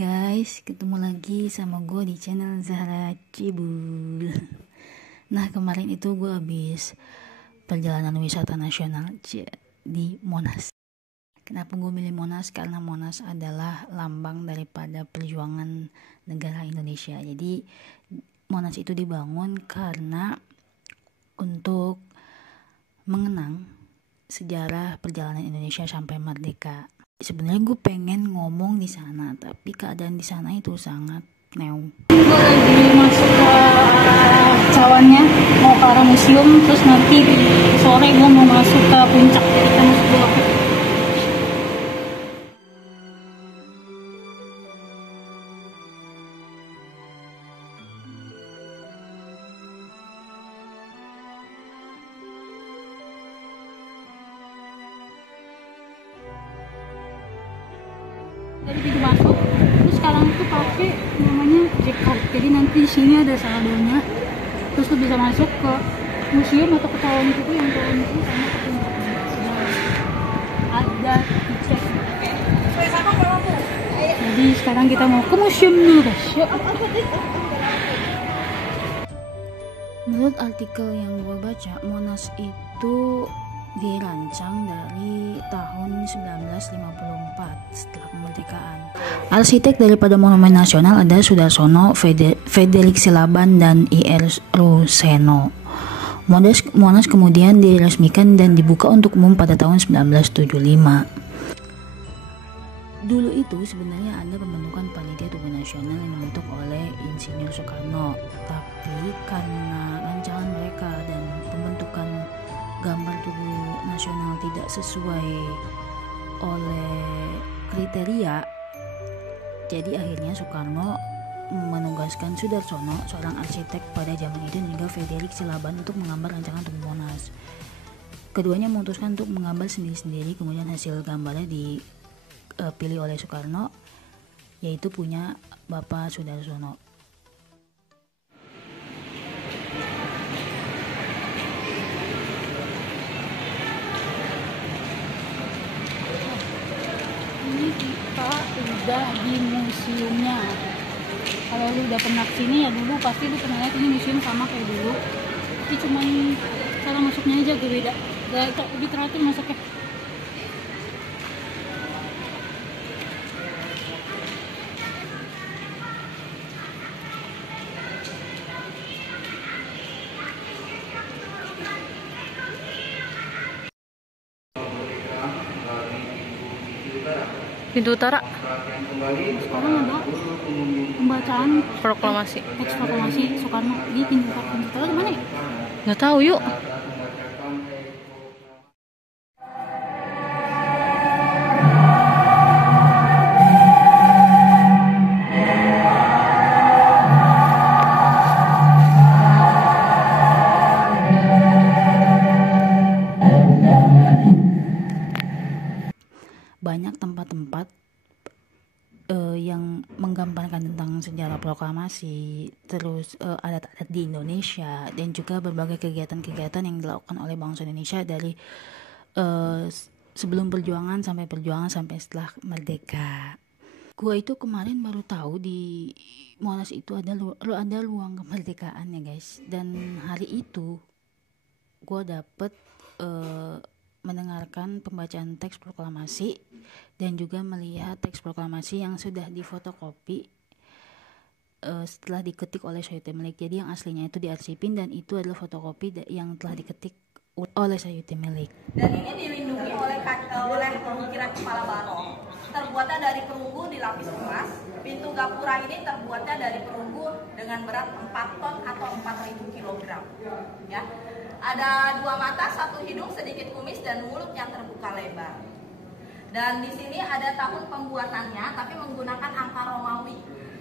Guys, ketemu lagi sama gue di channel Zahra Cibul. Nah, kemarin itu gue habis perjalanan wisata nasional di Monas. Kenapa gue milih Monas? Karena Monas adalah lambang daripada perjuangan negara Indonesia. Jadi Monas itu dibangun karena untuk mengenang sejarah perjalanan Indonesia sampai merdeka. Sebenarnya gue pengen ngomong di sana, tapi keadaan di sana itu sangat new. Gue lagi masuk ke cawannya, mau ke arah museum, terus nanti sore gue mau masuk ke puncak. Kita masuk dulu. Dari pintu masuk, terus sekarang tuh pakai namanya Jack card. Jadi nanti di sini ada saldonya, terus lu bisa masuk ke museum atau ke cawan itu yang cawan itu sama ke puncaknya. Ada tiket. Jadi sekarang kita mau ke museum dulu guys. Yuk. Menurut artikel yang gue baca, Monas itu dirancang dari tahun 1954 setelah kemerdekaan. Arsitek daripada Monumen Nasional ada Sudarsono, Frederick Silaban, dan I.R. Ruseno. Monas kemudian diresmikan dan dibuka untuk umum pada tahun 1975. Dulu itu sebenarnya ada pembentukan Panitia Tugu Nasional yang dibentuk oleh Insinyur Soekarno, tapi karena rancangan mereka dan pembentukan gambar Tugu Nasional tidak sesuai oleh kriteria, jadi akhirnya Soekarno menugaskan Sudarsono, seorang arsitek pada zaman itu, dan juga Frederick Silaban untuk menggambar rancangan Tugu Monas. Keduanya memutuskan untuk menggambar sendiri-sendiri, kemudian hasil gambarnya dipilih oleh Soekarno, yaitu punya Bapak Sudarsono. Kita udah di museumnya. Kalau lu udah pernah kesini ya dulu pasti lu pernah lihat ini museum sama kayak dulu. Tapi cuman cara masuknya aja agak beda. Lebih teratur masuknya. Pintu utara. Sekarang ada pembacaan Proklamasi. teks proklamasi Soekarno di pintu utara gimana ya? Nggak tahu, yuk. Banyak tempat-tempat yang menggambarkan tentang sejarah proklamasi, terus adat-adat di Indonesia, dan juga berbagai kegiatan-kegiatan yang dilakukan oleh bangsa Indonesia dari sebelum perjuangan sampai setelah merdeka. Gue itu kemarin baru tahu di Monas itu ada ruang kemerdekaan ya guys, dan hari itu gue dapet mendengarkan pembacaan teks proklamasi dan juga melihat teks proklamasi yang sudah difotokopi setelah diketik oleh Sayuti Milik. Jadi yang aslinya itu diarsipin, dan itu adalah fotokopi yang telah diketik oleh Sayuti Milik. Dan ini dilindungi oleh ukiran kepala barong. Terbuatnya dari perunggu dilapis emas. Pintu gapura ini terbuatnya dari perunggu dengan berat 4 ton atau 4.000 kg. Ya. Ada 2 mata, 1 hidung, sedikit kumis, dan mulut yang terbuka lebar. Dan di sini ada tahun pembuatannya, tapi menggunakan angka Romawi.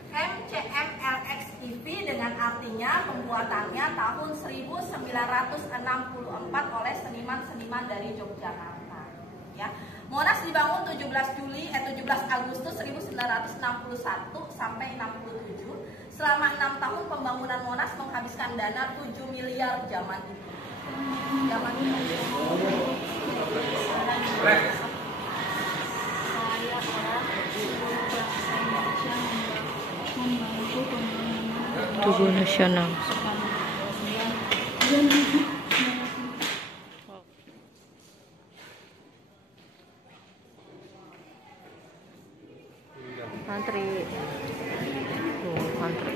MCMLXIV dengan artinya pembuatannya tahun 1964 oleh seniman-seniman dari Yogyakarta. Ya. Monas dibangun 17 Agustus 1961 sampai 67. Selama 6 tahun pembangunan Monas menghabiskan dana 7 miliar zaman itu. Saya Tugu Nasional. Antri. Tuh, antri.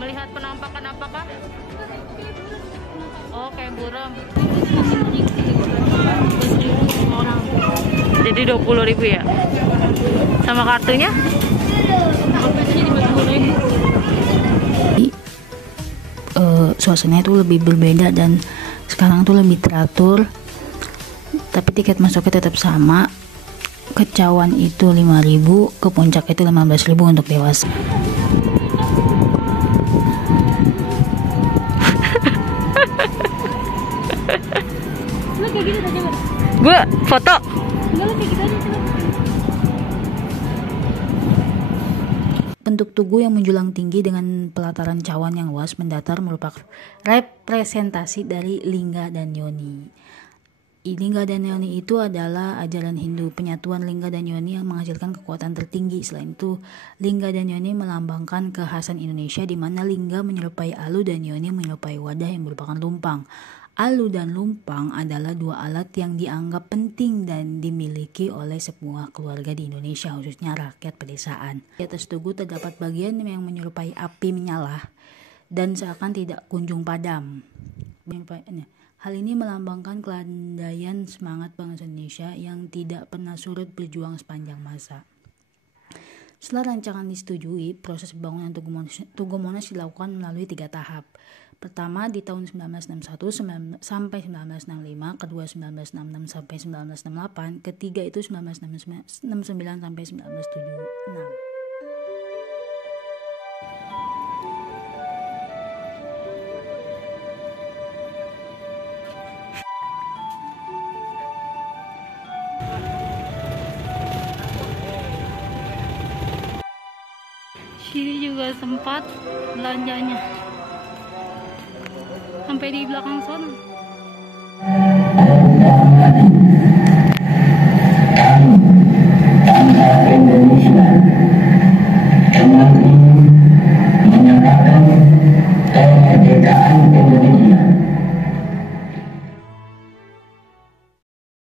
Melihat penampakan apakah? Oh, kayak buram. Jadi 20.000 ya? Sama kartunya? Suasananya itu lebih berbeda dan sekarang tuh lebih teratur, tapi tiket masuknya tetap sama. Ke Cawan itu 5.000, ke Puncak itu 15.000 untuk dewasa. Lu kayak gitu aja nggak? Gue foto. Enggak, lu kayak gitu aja coba. Bentuk tugu yang menjulang tinggi dengan pelataran cawan yang luas mendatar merupakan representasi dari lingga dan yoni. Lingga dan yoni itu adalah ajaran Hindu. Penyatuan lingga dan yoni yang menghasilkan kekuatan tertinggi. Selain itu, lingga dan yoni melambangkan kekhasan Indonesia, di mana lingga menyerupai alu dan yoni menyerupai wadah yang merupakan lumpang. Alu dan lumpang adalah dua alat yang dianggap penting dan dimiliki oleh sebuah keluarga di Indonesia, khususnya rakyat pedesaan. Di atas tugu terdapat bagian yang menyerupai api menyala dan seakan tidak kunjung padam. Hal ini melambangkan kelandaian semangat bangsa Indonesia yang tidak pernah surut berjuang sepanjang masa. Setelah rancangan disetujui, proses pembangunan Tugu Monas dilakukan melalui 3 tahap. Pertama di tahun 1961 sampai 1965, kedua 1966 sampai 1968, ketiga itu 1969 sampai 1976. Sini juga sempat belanjanya sampai di belakang sana.